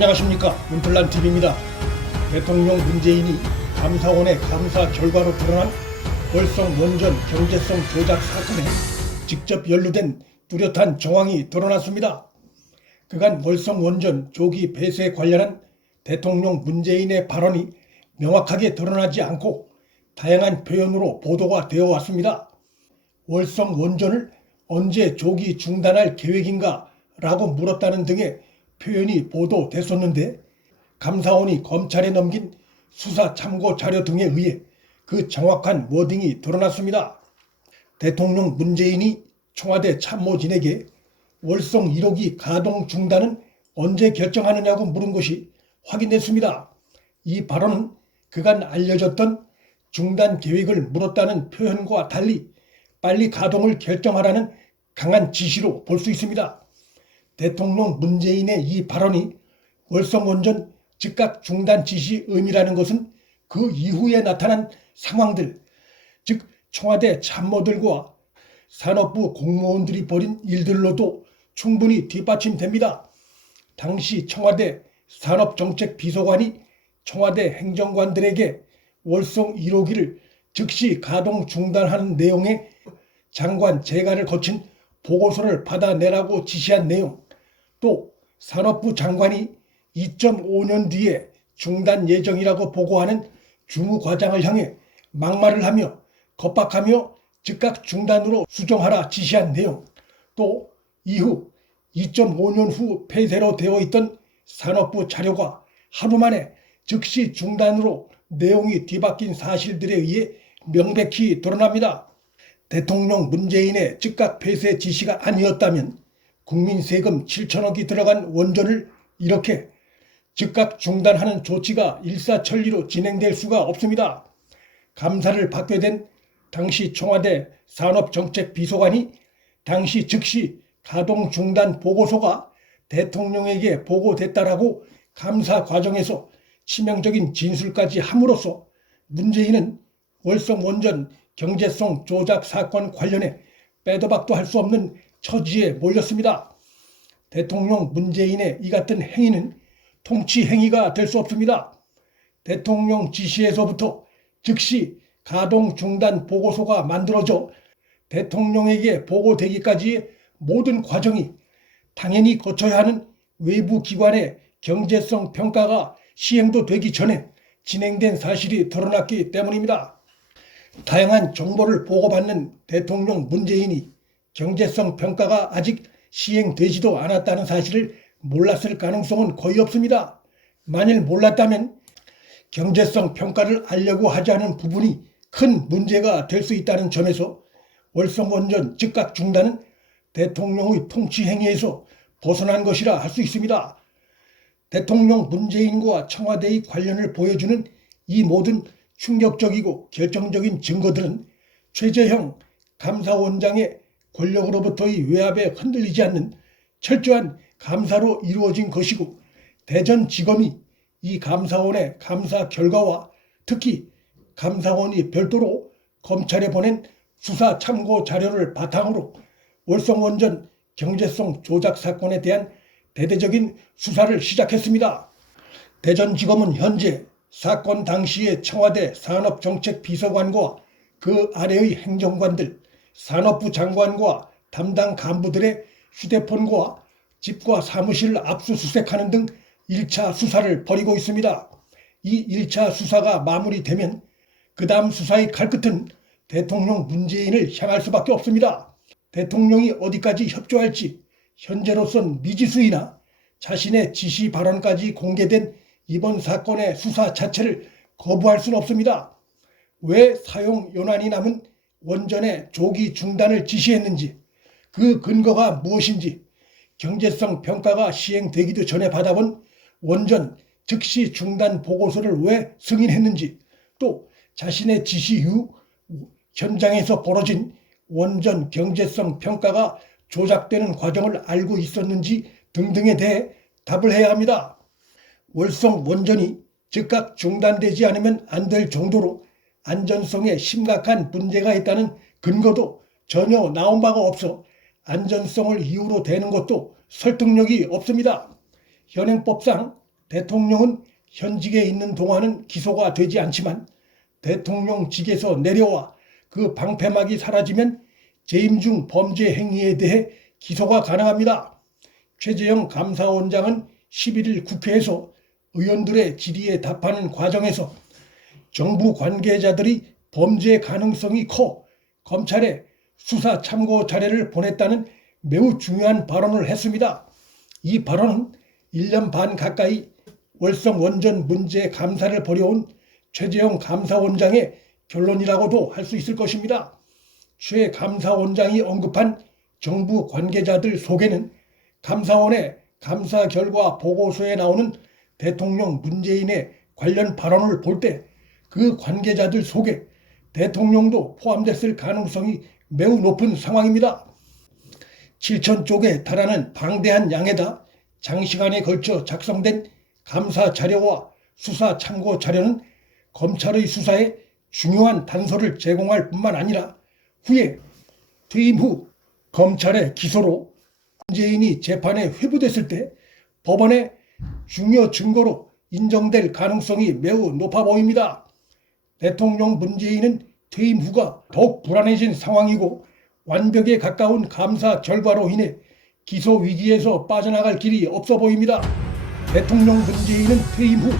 안녕하십니까, 문틀란TV입니다. 대통령 문재인이 감사원의 감사 결과로 드러난 월성 원전 경제성 조작 사건에 직접 연루된 뚜렷한 정황이 드러났습니다. 그간 월성 원전 조기 폐쇄에 관련한 대통령 문재인의 발언이 명확하게 드러나지 않고 다양한 표현으로 보도가 되어 왔습니다. 월성 원전을 언제 조기 중단할 계획인가 라고 물었다는 등의 표현이 보도됐었는데, 감사원이 검찰에 넘긴 수사 참고 자료 등에 의해 그 정확한 워딩이 드러났습니다. 대통령 문재인이 청와대 참모진에게 월성 1호기 가동 중단은 언제 결정하느냐고 물은 것이 확인됐습니다. 이 발언은 그간 알려졌던 중단 계획을 물었다는 표현과 달리 빨리 가동을 결정하라는 강한 지시로 볼 수 있습니다. 대통령 문재인의 이 발언이 월성 원전 즉각 중단 지시 의미라는 것은 그 이후에 나타난 상황들, 즉 청와대 참모들과 산업부 공무원들이 벌인 일들로도 충분히 뒷받침됩니다. 당시 청와대 산업정책비서관이 청와대 행정관들에게 월성 1호기를 즉시 가동 중단하는 내용의 장관 재가를 거친 보고서를 받아내라고 지시한 내용, 또 산업부 장관이 2.5년 뒤에 중단 예정이라고 보고하는 주무과장을 향해 막말을 하며 겁박하며 즉각 중단으로 수정하라 지시한 내용, 또 이후 2.5년 후 폐쇄로 되어 있던 산업부 자료가 하루 만에 즉시 중단으로 내용이 뒤바뀐 사실들에 의해 명백히 드러납니다. 대통령 문재인의 즉각 폐쇄 지시가 아니었다면 국민 세금 7천억이 들어간 원전을 이렇게 즉각 중단하는 조치가 일사천리로 진행될 수가 없습니다. 감사를 받게 된 당시 청와대 산업정책비서관이 당시 즉시 가동 중단 보고서가 대통령에게 보고됐다라고 감사 과정에서 치명적인 진술까지 함으로써 문재인은 월성 원전 경제성 조작 사건 관련해 빼도 박도 할 수 없는 처지에 몰렸습니다. 대통령 문재인의 이 같은 행위는 통치 행위가 될 수 없습니다. 대통령 지시에서부터 즉시 가동 중단 보고서가 만들어져 대통령에게 보고되기까지의 모든 과정이 당연히 거쳐야 하는 외부 기관의 경제성 평가가 시행도 되기 전에 진행된 사실이 드러났기 때문입니다. 다양한 정보를 보고받는 대통령 문재인이 경제성 평가가 아직 시행되지도 않았다는 사실을 몰랐을 가능성은 거의 없습니다. 만일 몰랐다면 경제성 평가를 알려고 하지 않은 부분이 큰 문제가 될 수 있다는 점에서 월성 원전 즉각 중단은 대통령의 통치 행위에서 벗어난 것이라 할 수 있습니다. 대통령 문재인과 청와대의 관련을 보여주는 이 모든 충격적이고 결정적인 증거들은 최재형 감사원장의 권력으로부터의 외압에 흔들리지 않는 철저한 감사로 이루어진 것이고, 대전지검이 이 감사원의 감사 결과와 특히 감사원이 별도로 검찰에 보낸 수사 참고 자료를 바탕으로 월성 원전 경제성 조작 사건에 대한 대대적인 수사를 시작했습니다. 대전지검은 현재 사건 당시의 청와대 산업정책비서관과 그 아래의 행정관들, 산업부 장관과 담당 간부들의 휴대폰과 집과 사무실을 압수수색하는 등 1차 수사를 벌이고 있습니다. 이 1차 수사가 마무리되면 그 다음 수사의 칼끝은 대통령 문재인을 향할 수밖에 없습니다. 대통령이 어디까지 협조할지 현재로선 미지수이나 자신의 지시 발언까지 공개된 이번 사건의 수사 자체를 거부할 수는 없습니다. 왜 사용 연한이 남은 원전의 조기 중단을 지시했는지, 그 근거가 무엇인지, 경제성 평가가 시행되기도 전에 받아본 원전 즉시 중단 보고서를 왜 승인했는지, 또 자신의 지시 이후 현장에서 벌어진 원전 경제성 평가가 조작되는 과정을 알고 있었는지 등등에 대해 답을 해야 합니다. 월성 원전이 즉각 중단되지 않으면 안 될 정도로 안전성에 심각한 문제가 있다는 근거도 전혀 나온 바가 없어 안전성을 이유로 대는 것도 설득력이 없습니다. 현행법상 대통령은 현직에 있는 동안은 기소가 되지 않지만 대통령직에서 내려와 그 방패막이 사라지면 재임 중 범죄 행위에 대해 기소가 가능합니다. 최재형 감사원장은 11일 국회에서 의원들의 질의에 답하는 과정에서 정부 관계자들이 범죄 가능성이 커 검찰에 수사 참고 자료를 보냈다는 매우 중요한 발언을 했습니다. 이 발언은 1년 반 가까이 월성 원전 문제 감사를 벌여온 최재형 감사원장의 결론이라고도 할 수 있을 것입니다. 최 감사원장이 언급한 정부 관계자들 속에는 감사원의 감사 결과 보고서에 나오는 대통령 문재인의 관련 발언을 볼 때 그 관계자들 속에 대통령도 포함됐을 가능성이 매우 높은 상황입니다. 7천 쪽에 달하는 방대한 양에다 장시간에 걸쳐 작성된 감사 자료와 수사 참고 자료는 검찰의 수사에 중요한 단서를 제공할 뿐만 아니라 후에 퇴임 후 검찰의 기소로 문재인이 재판에 회부됐을 때 법원의 중요 증거로 인정될 가능성이 매우 높아 보입니다. 대통령 문재인은 퇴임 후가 더욱 불안해진 상황이고 완벽에 가까운 감사 결과로 인해 기소 위기에서 빠져나갈 길이 없어 보입니다. 대통령 문재인은 퇴임 후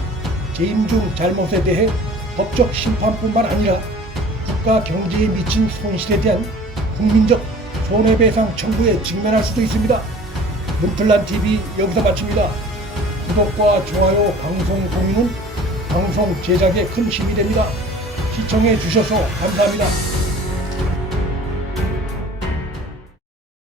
재임 중 잘못에 대해 법적 심판뿐만 아니라 국가 경제에 미친 손실에 대한 국민적 손해배상 청구에 직면할 수도 있습니다. 문틀란TV 여기서 마칩니다. 구독과 좋아요, 방송 공유는 방송 제작에 큰 힘이 됩니다. 시청해 주셔서 감사합니다.